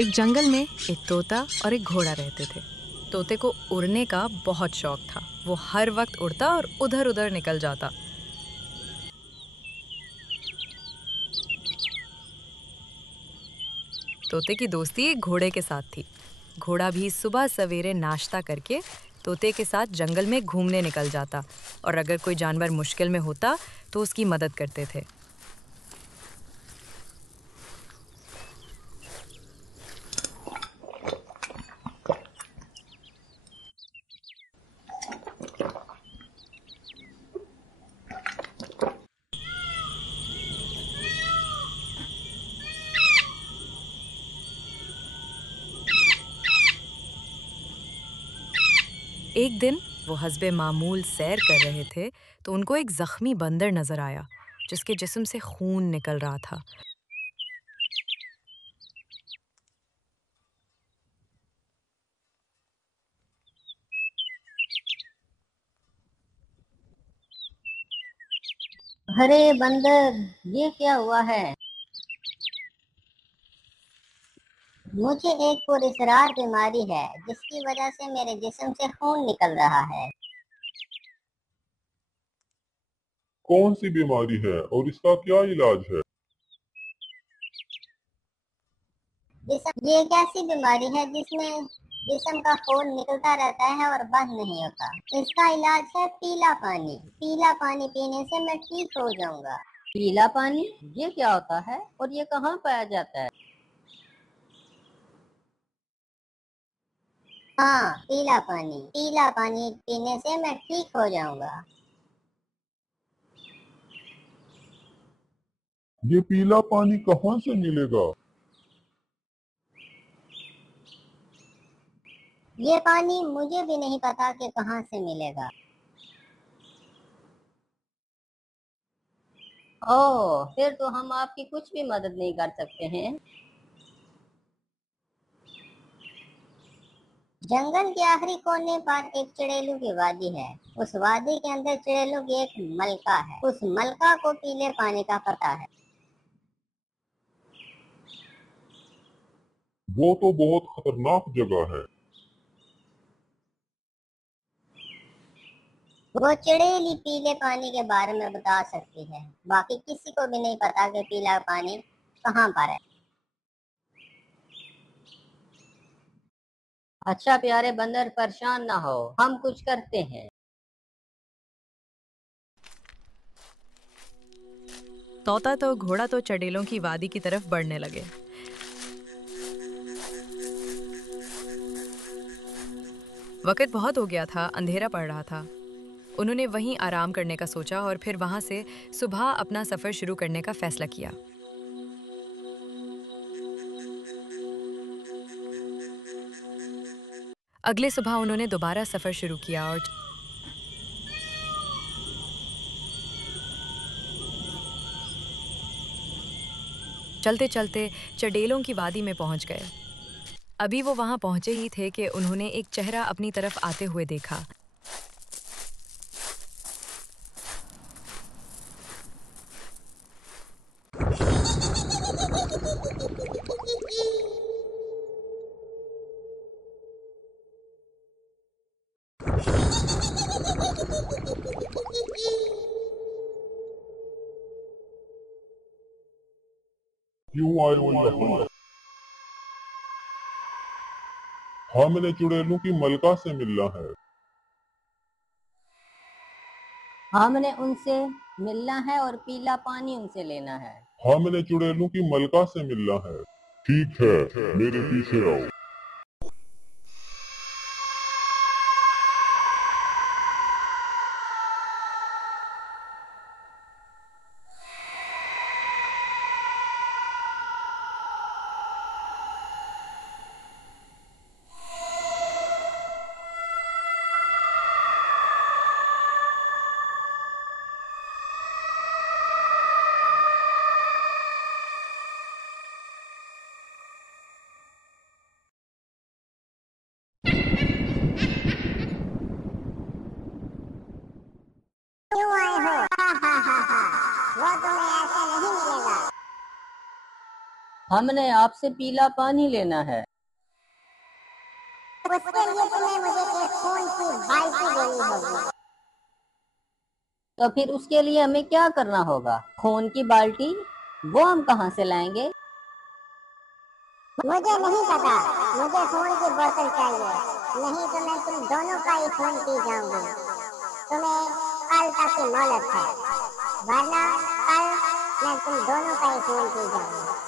एक जंगल में एक तोता और एक घोड़ा रहते थे। तोते को उड़ने का बहुत शौक था। वो हर वक्त उड़ता और उधर उधर निकल जाता। तोते की दोस्ती एक घोड़े के साथ थी। घोड़ा भी सुबह सवेरे नाश्ता करके तोते के साथ जंगल में घूमने निकल जाता और अगर कोई जानवर मुश्किल में होता तो उसकी मदद करते थे। एक दिन वो हस्बे मामूल सैर कर रहे थे तो उनको एक जख्मी बंदर नजर आया जिसके जिस्म से खून निकल रहा था। अरे बंदर, ये क्या हुआ है? मुझे एक पुरस्कार बीमारी है जिसकी वजह से मेरे जिस्म से खून निकल रहा है। कौन सी बीमारी है और इसका क्या इलाज है? ये एक ऐसी बीमारी है जिसमें जिस्म का खून निकलता रहता है और बंद नहीं होता। इसका इलाज है पीला पानी। पीला पानी पीने से मैं ठीक हो जाऊंगा। पीला पानी, ये क्या होता है और ये कहाँ पाया जाता है? हाँ, पीला पानी। पीला पानी पीने से मैं ठीक हो जाऊंगा। ये पीला पानी कहाँ से मिलेगा? ये पानी मुझे भी नहीं पता कि कहाँ से मिलेगा। ओह, फिर तो हम आपकी कुछ भी मदद नहीं कर सकते हैं। जंगल के आखिरी कोने पर एक चड़ेलों की वादी है। उस वादी के अंदर चड़ेलों की एक मलका है। उस मलका को पीले पानी का पता है। वो तो बहुत खतरनाक जगह है। वो चड़ेली पीले पानी के बारे में बता सकती है। बाकी किसी को भी नहीं पता कि पीला पानी कहाँ पर है। अच्छा प्यारे बंदर, परेशान ना हो, हम कुछ करते हैं। तोता तो घोड़ा तो चड़ेलों की वादी की तरफ बढ़ने लगे। वक्त बहुत हो गया था, अंधेरा पड़ रहा था। उन्होंने वहीं आराम करने का सोचा और फिर वहां से सुबह अपना सफर शुरू करने का फैसला किया। अगले सुबह उन्होंने दोबारा सफर शुरू किया और चलते चलते चड़ेलों की वादी में पहुंच गए। अभी वो वहां पहुंचे ही थे कि उन्होंने एक चेहरा अपनी तरफ आते हुए देखा। क्यों आए हो यहाँ? हमने चुड़ैलों की मलका से मिलना है। हमने उनसे मिलना है और पीला पानी उनसे लेना है। हमने चुड़ैलों की मलका से मिलना है। ठीक है, मेरे पीछे आओ। हमने आपसे पीला पानी लेना है। उसके लिए तुम्हें मुझे एक खून की बाल्टी देनी होगी। तो फिर उसके लिए हमें क्या करना होगा? खून की बाल्टी वो हम कहाँ से लाएंगे? मुझे नहीं पता, मुझे खून की बोतल चाहिए, नहीं तो मैं तुम दोनों का ही खून पी जाऊंगी। तुम्हें कल तक की मोहलत है, वरना कल मैं तुम दोनों का ही खून पी जाऊंगी।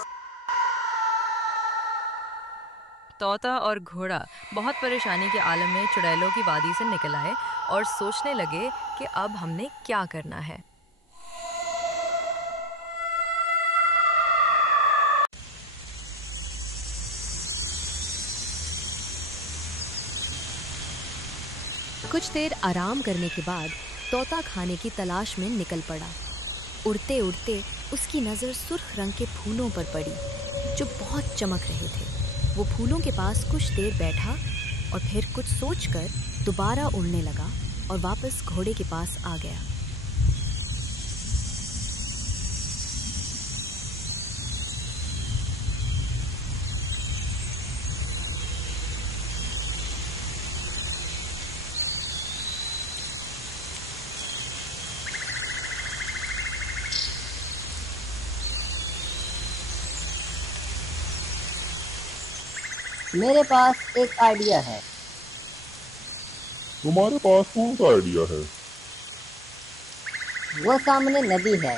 तोता और घोड़ा बहुत परेशानी के आलम में चुड़ैलों की वादी से निकल आए और सोचने लगे कि अब हमने क्या करना है। कुछ देर आराम करने के बाद तोता खाने की तलाश में निकल पड़ा। उड़ते उड़ते उसकी नज़र सुर्ख रंग के फूलों पर पड़ी जो बहुत चमक रहे थे। वो फूलों के पास कुछ देर बैठा और फिर कुछ सोचकर दोबारा उड़ने लगा और वापस घोड़े के पास आ गया। मेरे पास एक आइडिया है। तुम्हारे पास कौन सा आइडिया है? वो सामने नदी है,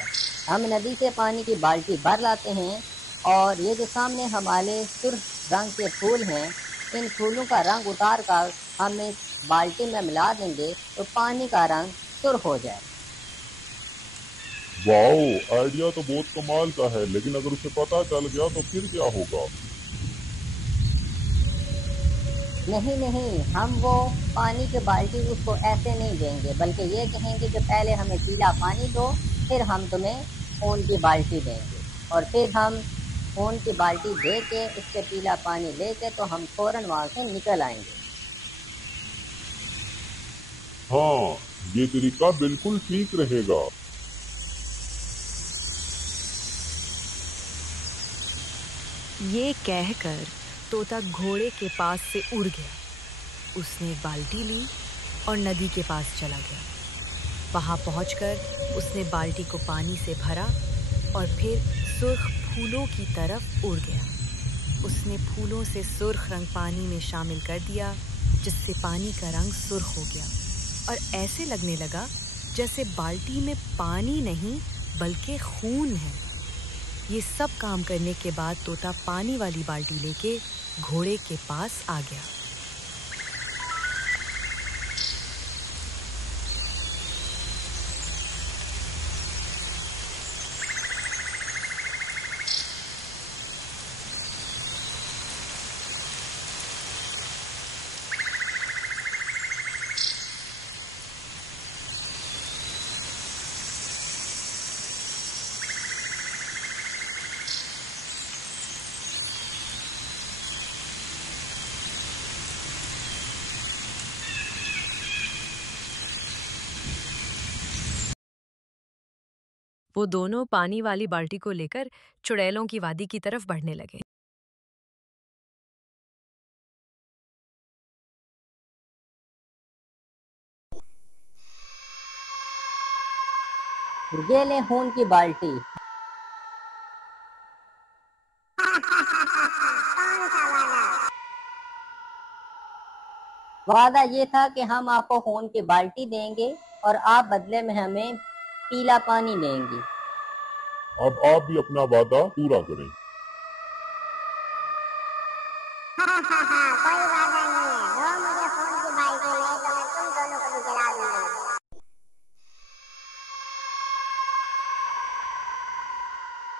हम नदी से पानी की बाल्टी भर लाते हैं और ये जो सामने हमारे सुर्ख रंग के फूल हैं, इन फूलों का रंग उतार कर हम इस बाल्टी में मिला देंगे तो पानी का रंग सुर्ख हो जाए। वाओ, आइडिया तो बहुत कमाल का है, लेकिन अगर उसे पता चल गया तो फिर क्या होगा? नहीं नहीं, हम वो पानी की बाल्टी उसको ऐसे नहीं देंगे, बल्कि ये कहेंगे कि पहले हमें पीला पानी दो, फिर हम तुम्हें खून की बाल्टी देंगे। और फिर हम खून की बाल्टी दे के उससे पीला पानी लेके तो हम फौरन वहाँ से निकल आएंगे। हाँ, ये तरीका बिल्कुल ठीक रहेगा। ये कहकर तोता घोड़े के पास से उड़ गया। उसने एक बाल्टी ली और नदी के पास चला गया। वहां पहुंचकर उसने बाल्टी को पानी से भरा और फिर सुर्ख फूलों की तरफ उड़ गया। उसने फूलों से सुर्ख रंग पानी में शामिल कर दिया, जिससे पानी का रंग सुर्ख हो गया और ऐसे लगने लगा जैसे बाल्टी में पानी नहीं बल्कि खून है। ये सब काम करने के बाद तोता पानी वाली बाल्टी लेके घोड़े के पास आ गया। वो दोनों पानी वाली बाल्टी को लेकर चुड़ैलों की वादी की तरफ बढ़ने लगे। ये ले खून की बाल्टी। कौन सा वाला? वादा ये था कि हम आपको खून की बाल्टी देंगे और आप बदले में हमें पीला पानी देंगी। अब आप भी अपना वादा पूरा करें। कोई वादा नहीं है, दो मुझे खून की बाल्टी, नहीं तो मैं तुम दोनों को भी जला दूंगी।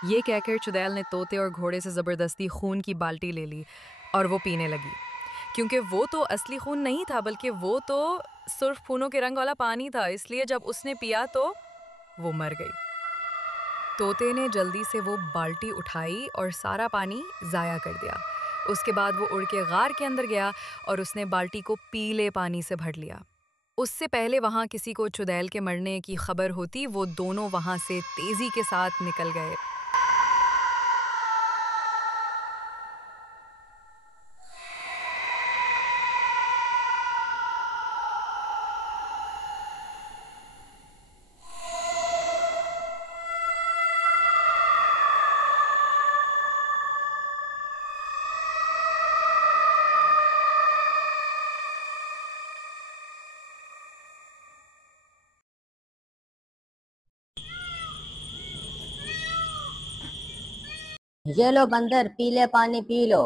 ये कहकर चुड़ैल ने तोते और घोड़े से जबरदस्ती खून की बाल्टी ले ली और वो पीने लगी, क्योंकि वो तो असली खून नहीं था बल्कि वो तो सुर्ख फूलों के रंग वाला पानी था। इसलिए जब उसने पिया तो वो मर गई। तोते ने जल्दी से वो बाल्टी उठाई और सारा पानी ज़ाया कर दिया। उसके बाद वो उड़ के गार के अंदर गया और उसने बाल्टी को पीले पानी से भर लिया। उससे पहले वहाँ किसी को चुड़ैल के मरने की खबर होती, वो दोनों वहाँ से तेज़ी के साथ निकल गए। ये लो बंदर, पीले पानी पी लो।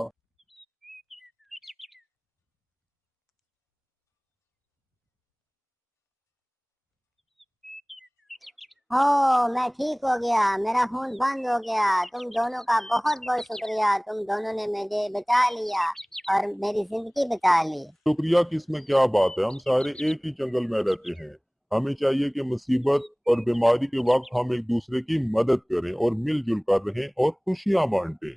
हो, मैं ठीक हो गया, मेरा खून बंद हो गया। तुम दोनों का बहुत बहुत शुक्रिया, तुम दोनों ने मुझे बचा लिया और मेरी जिंदगी बचा ली। शुक्रिया की इसमें क्या बात है, हम सारे एक ही जंगल में रहते हैं। हमें चाहिए कि मुसीबत और बीमारी के वक्त हम एक दूसरे की मदद करें और मिलजुल कर रहें और खुशियां बांटें।